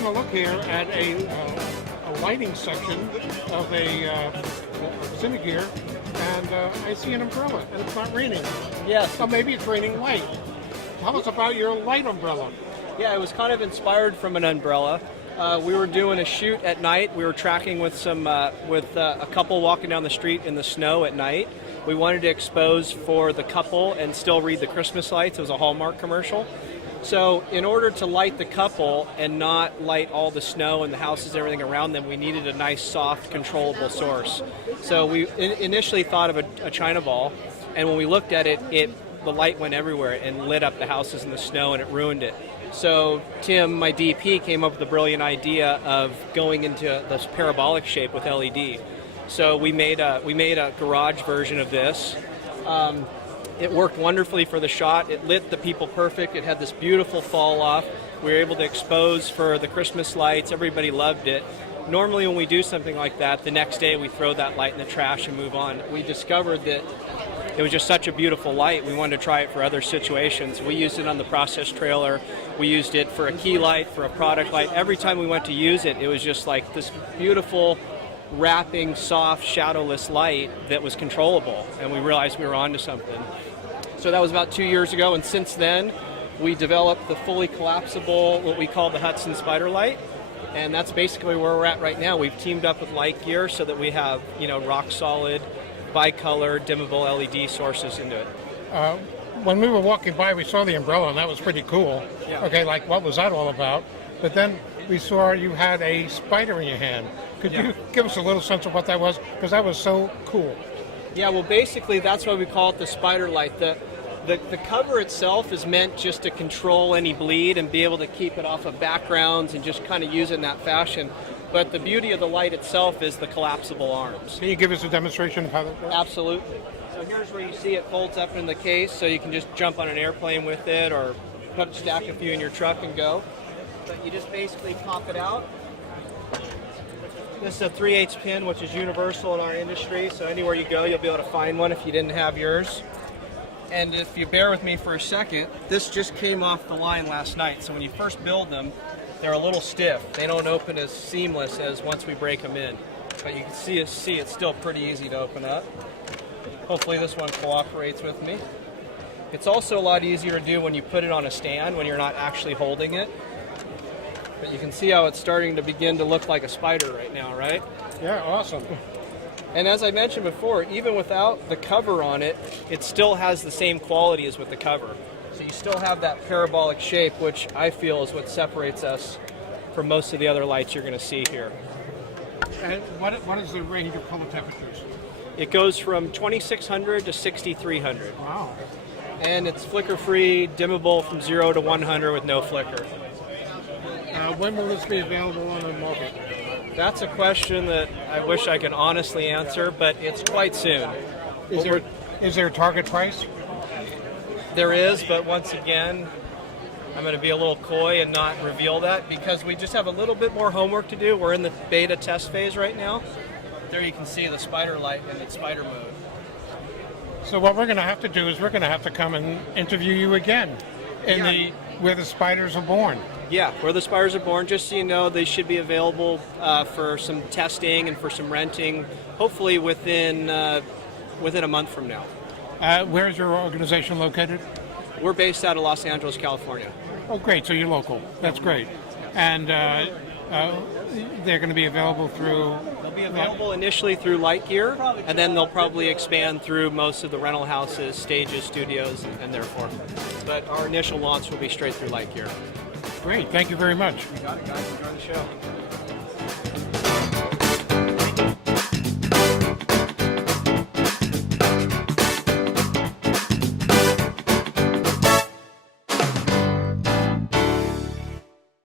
taking a look here at a lighting section of a CineGear, and I see an umbrella, and it's not raining. Yes. So maybe it's raining light. Tell us about your light umbrella. Yeah, it was kind of inspired from an umbrella. We were doing a shoot at night. We were tracking with a couple walking down the street in the snow at night. We wanted to expose for the couple and still read the Christmas lights. It was a Hallmark commercial. So in order to light the couple and not light all the snow and the houses and everything around them, we needed a nice, soft, controllable source. So we initially thought of a China ball, and when we looked at it, the light went everywhere and lit up the houses in the snow, and it ruined it. So Tim, my DP, came up with the brilliant idea of going into this parabolic shape with LED. So we made a garage version of this. It worked wonderfully for the shot. It lit the people perfect. It had this beautiful fall off. We were able to expose for the Christmas lights. Everybody loved it. Normally when we do something like that, the next day we throw that light in the trash and move on. We discovered that it was just such a beautiful light. We wanted to try it for other situations. We used it on the process trailer. We used it for a key light, for a product light. Every time we went to use it, it was just like this beautiful, wrapping, soft, shadowless light that was controllable. And we realized we were onto something. So that was about 2 years ago, and since then, we developed the fully collapsible, what we call the Hudson Spider Light. And that's basically where we're at right now. We've teamed up with Light Gear so that we have, rock solid, bicolor, dimmable LED sources into it. When we were walking by, we saw the umbrella, and that was pretty cool. Yeah. Okay, like what was that all about? But then we saw you had a spider in your hand. Could you give us a little sense of what that was? Because that was so cool. Yeah, well, basically that's why we call it the Spider Light. The cover itself is meant just to control any bleed and be able to keep it off of backgrounds and just kind of use it in that fashion. But the beauty of the light itself is the collapsible arms. Can you give us a demonstration of how that works? Absolutely. So here's where you see it folds up in the case, so you can just jump on an airplane with it or stack a few in your truck and go. But you just basically pop it out. This is a 3/8 pin, which is universal in our industry, so anywhere you go, you'll be able to find one if you didn't have yours. And if you bear with me for a second, this just came off the line last night, so when you first build them, they're a little stiff. They don't open as seamless as once we break them in. But you can see it's still pretty easy to open up. Hopefully this one cooperates with me. It's also a lot easier to do when you put it on a stand, when you're not actually holding it. But you can see how it's starting to begin to look like a spider right now, right? Yeah, awesome. And as I mentioned before, even without the cover on it, it still has the same quality as with the cover. So you still have that parabolic shape, which I feel is what separates us from most of the other lights you're going to see here. And what is the range of color temperatures? It goes from 2600 to 6300. Wow. And it's flicker-free, dimmable from 0 to 100 with no flicker. When will this be available on the market? That's a question that I wish I could honestly answer, but it's quite soon. Is there a target price? There is, but once again, I'm going to be a little coy and not reveal that because we just have a little bit more homework to do. We're in the beta test phase right now. There you can see the spider light in its spider mode. So what we're going to have to do is we're going to have to come and interview you again where the spiders are born. Yeah, where the spiders are born. Just so you know, they should be available for some testing and for some renting, hopefully within a month from now. Where is your organization located? We're based out of Los Angeles, California. Oh, great. So you're local. That's great. And they're going to be available through... They'll be available initially through Light Gear, and then they'll probably expand through most of the rental houses, stages, studios, and therefore. But our initial launch will be straight through Light Gear. Great. Thank you very much. You got it, guys. Enjoy the show.